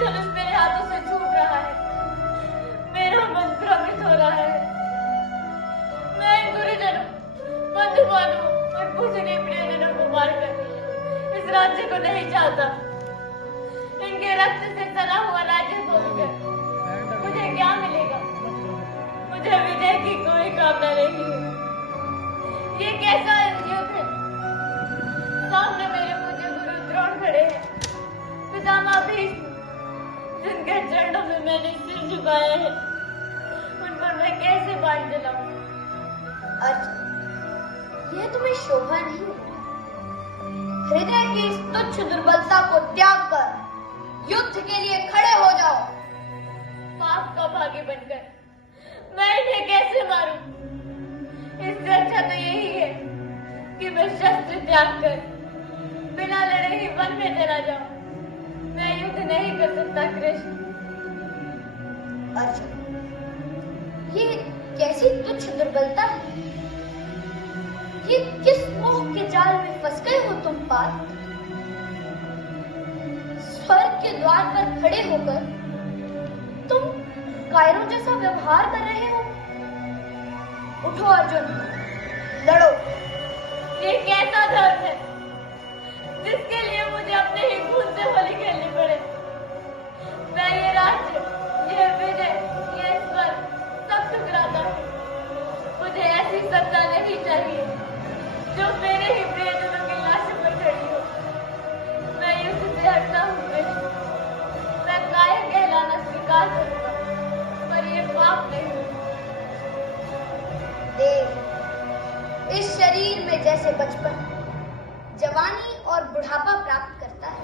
धनुष मेरे हाथों से छूट रहा है। मेरा मन भ्रमित हो रहा है। मैं इन गुरुजनों, बंधुओं और पूजनीय प्रियजनों को मारकर इस राज्य को नहीं चाहता। इनके रक्त से सना हुआ राज्य भोगकर मुझे क्या मिलेगा? मुझे विजय की कोई कामना नहीं है। ये कैसा युद्ध है? सामने मेरे पूज्य गुरु द्रोण खड़े हैं, पितामह भीष्म, जिनके चरणों में मैंने सिर झुकाया है, उन पर मैं कैसे बाण चलाऊं? अर्जुन, यह तुम्हें शोभा नहीं। हृदय की इस तुच्छ दुर्बलता को त्याग कर युद्ध के लिए खड़े हो जाओ। पाप का भागी बनकर मैं इन्हें कैसे मारूं? इससे अच्छा तो यही है कि मैं शस्त्र त्याग कर बिना लड़े ही वन में चला जाऊं। मैं युद्ध नहीं कर सकता कृष्ण। अर्जुन, ये कैसी तुच्छ दुर्बलता है? ये किस मोह के जाल में फंस गए हो तुम पार्थ? स्वर्ग के द्वार पर खड़े होकर तुम कायरों जैसा व्यवहार कर रहे हो। उठो अर्जुन, लड़ो। ये कैसा धर्म है जिसके लिए मुझे अपने ही खून से होली खेलनी पड़े? मैं ये राज्य, ये विजय, ये स्वर्ग सब ठुकराता हूँ। मुझे ऐसी सत्ता नहीं चाहिए जो मेरे ही प्रियजनों की लाशों पर खड़ी हो। मैं युद्ध से हटता हूँ कृष्ण। मैं कायर कहलाना स्वीकार करूंगा, पर ये पाप नहीं। देव, इस शरीर में जैसे बचपन, जवानी और बुढ़ापा प्राप्त करता है,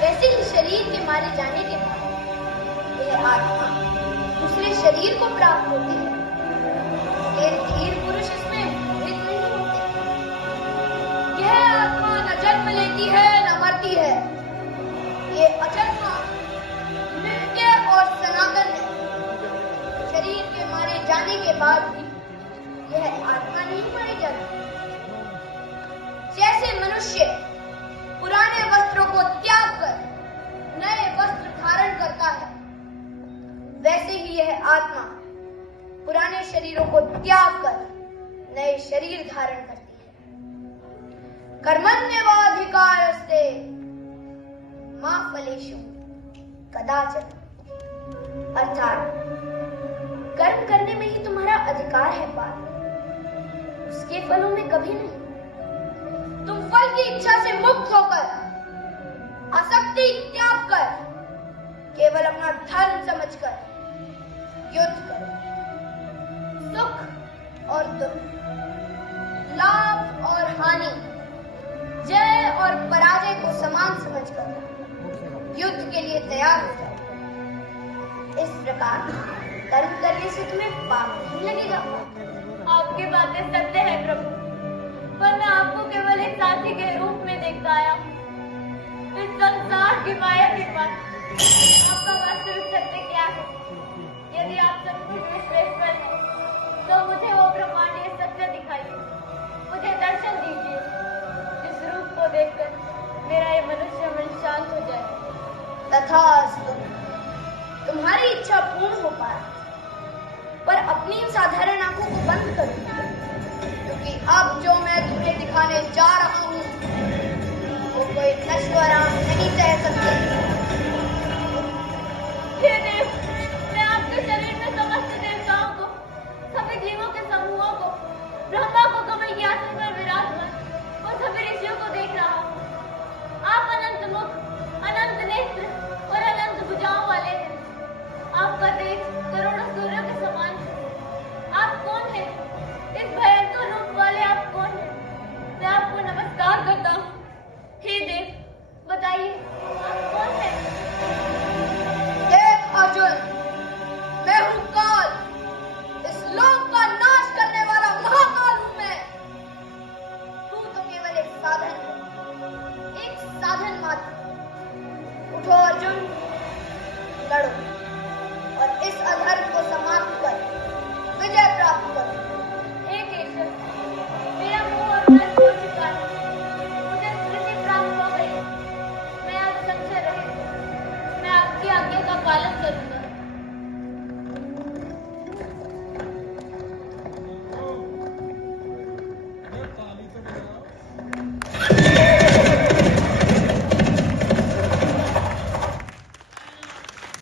वैसे ही शरीर के मारे जाने के बाद यह आत्मा दूसरे शरीर को प्राप्त होती है। ये धीर पुरुष इसमें मोहित नहीं होते। यह आत्मा न जन्म लेती है न मरती है। ये अजन्मा, नित्य और सनातन है। शरीर के मारे जाने के बाद भी यह आत्मा नहीं मारी जाती। जैसे मनुष्य पुराने वस्त्रों को त्याग कर नए वस्त्र धारण करता है, वैसे ही यह आत्मा पुराने शरीरों को त्याग कर नए शरीर धारण करती है। कर्मण्येवाधिकारस्ते मा फलेषु कदाचन। अर्थात कर्म करने में ही तुम्हारा अधिकार है पार्थ, उसके फलों में कभी नहीं। तुम फल की इच्छा से मुक्त होकर, आसक्ति त्याग कर, केवल अपना धर्म समझकर युद्ध करो। सुख और दुख, लाभ और हानि, जय और पराजय को समान समझकर युद्ध के लिए तैयार हो जाओ। इस प्रकार कर्म करने से तुम्हें पाप नहीं लगेगा। आपकी बातें सत्य है प्रभु, पर मैं आपको केवल एक साथी के रूप में देखता आया हूँ। इस संसार की माया के पास आपका वास्तविक सत्य क्या है? यदि आप सचमुच विश्वेश्वर हैं, तो मुझे वो ब्रह्मांडीय सत्य दिखाइए, मुझे दर्शन दीजिए, जिस रूप को देखकर मेरा ये मनुष्य मन शांत हो जाए। तथास्तु, तुम्हारी इच्छा पूर्ण हो पाए, पर अपनी साधारण आंखों को बंद करो, क्योंकि अब जो मैं तुम्हें दिखाने जा रहा हूँ वो कोई नश्वर आंख नहीं सह सकती। हे देव, मैं आपके शरीर में समस्त देवताओं को, सभी जीवों के समूहों को, ब्रह्मा को कमल की आसन पर विराजमान और सभी ऋषियों को देख रहा हूँ। आप अनंत मुख, अनंत नेत्र और अनंत भुजाओं वाले हैं। आपका तेज करोड़ों सूर्यों के समान है। आप कौन हैं? इस भयंकर रूप वाले आप कौन हैं? मैं आपको नमस्कार करता हूँ। हे देव, बताइए आप कौन हैं? देख अर्जुन, मैं हूँ काल, इस लोक का नाश करने वाला महाकाल हूँ मैं। तू तो केवल एक साधन है, एक साधन मात्र। उठो अर्जुन, लड़ो।